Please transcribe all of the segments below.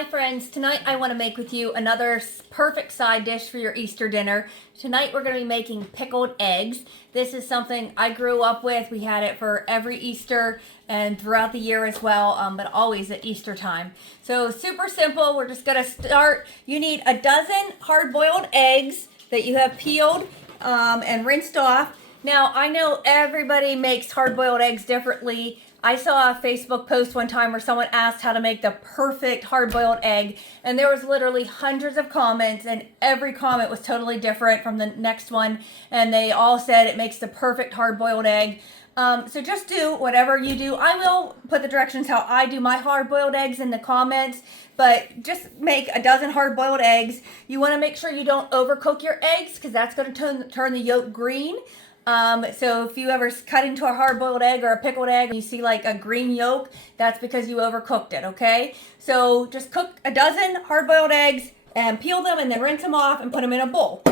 Hi friends, tonight I want to make with you another perfect side dish for your Easter dinner. Tonight we're going to be making pickled eggs. This is something I grew up with. We had it for every Easter and throughout the year as well, but always at Easter time. So super simple. We're just going to start. You need a dozen hard-boiled eggs that you have peeled and rinsed off. Now I know everybody makes hard-boiled eggs differently. I saw a Facebook post one time where someone asked how to make the perfect hard-boiled egg, and there was literally hundreds of comments, and every comment was totally different from the next one, and they all said it makes the perfect hard-boiled egg. So just do whatever you do. I will put the directions how I do my hard-boiled eggs in the comments, but just make a dozen hard-boiled eggs. You want to make sure you don't overcook your eggs because that's going to turn the yolk green. So if you ever cut into a hard-boiled egg or a pickled egg and you see like a green yolk, that's because you overcooked it, okay? So just cook a dozen hard-boiled eggs and peel them and then rinse them off and put them in a bowl.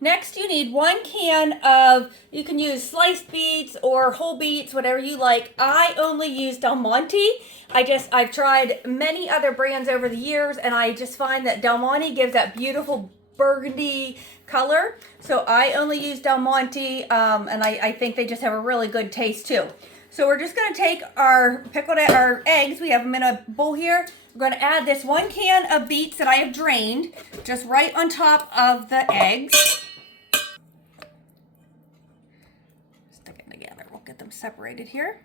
Next, you need 1 can of, you can use sliced beets or whole beets, whatever you like. I only use Del Monte. I've tried many other brands over the years, and I just find that Del Monte gives that beautiful burgundy color. So I only use Del Monte, and I think they just have a really good taste too. So we're just going to take our our eggs. We have them in a bowl here. We're going to add this 1 can of beets that I have drained just right on top of the eggs. Stick it together. We'll get them separated here.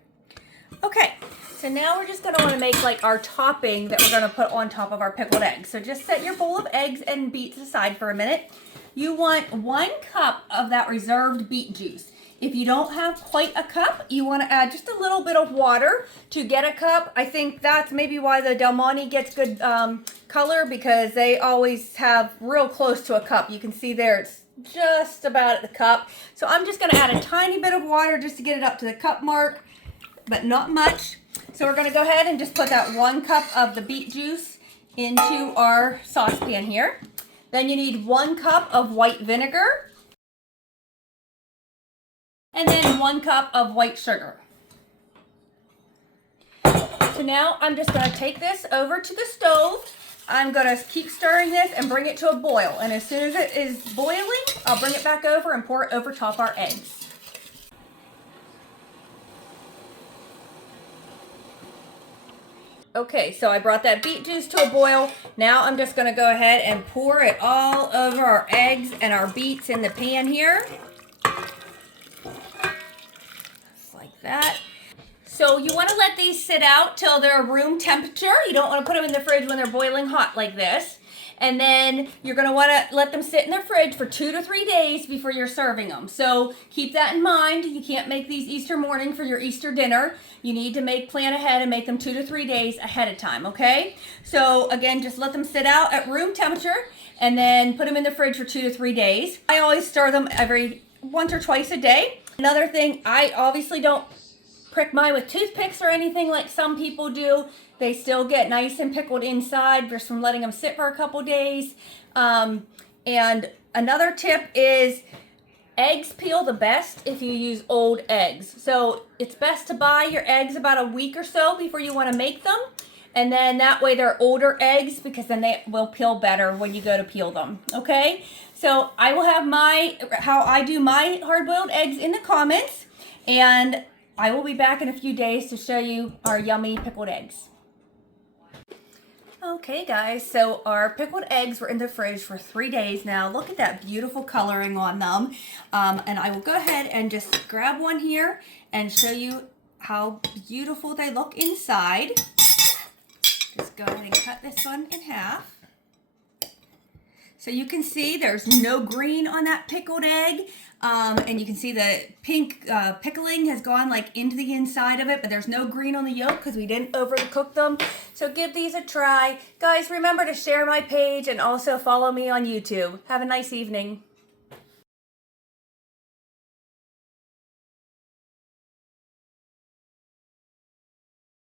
Okay, so now we're just going to want to make like our topping that we're going to put on top of our pickled eggs. So just set your bowl of eggs and beets aside for a minute. You want 1 cup of that reserved beet juice. If you don't have quite a cup, you want to add just a little bit of water to get a cup. I think that's maybe why the Del Monte gets good color, because they always have real close to a cup. You can see there it's just about at the cup. So I'm just going to add a tiny bit of water just to get it up to the cup mark, but not much. So we're going to go ahead and just put that 1 cup of the beet juice into our saucepan here. Then you need 1 cup of white vinegar. And then 1 cup of white sugar. So now I'm just going to take this over to the stove. I'm going to keep stirring this and bring it to a boil. And as soon as it is boiling, I'll bring it back over and pour it over top our eggs. Okay, so I brought that beet juice to a boil. Now I'm just going to go ahead and pour it all over our eggs and our beets in the pan here. Just like that. So you want to let these sit out till they're room temperature. You don't want to put them in the fridge when they're boiling hot like this. And then you're going to want to let them sit in the fridge for 2 to 3 days before you're serving them. So keep that in mind. You can't make these Easter morning for your Easter dinner. You need to plan ahead and make them 2 to 3 days ahead of time, okay? So again, just let them sit out at room temperature and then put them in the fridge for 2 to 3 days. I always stir them once or twice a day. Another thing, I obviously don't prick mine with toothpicks or anything like some people do. They still get nice and pickled inside just from letting them sit for a couple days. And another tip is eggs peel the best if you use old eggs. So it's best to buy your eggs about a week or so before you want to make them. And then that way they're older eggs, because then they will peel better when you go to peel them. Okay? So I will have how I do my hard-boiled eggs in the comments. And I will be back in a few days to show you our yummy pickled eggs. Okay guys, so our pickled eggs were in the fridge for 3 days now. Look at that beautiful coloring on them. And I will go ahead and just grab one here and show you how beautiful they look inside. Just go ahead and cut this one in half. So you can see there's no green on that pickled egg. And you can see the pink pickling has gone like into the inside of it, but there's no green on the yolk because we didn't overcook them. So give these a try. Guys, remember to share my page and also follow me on YouTube. Have a nice evening.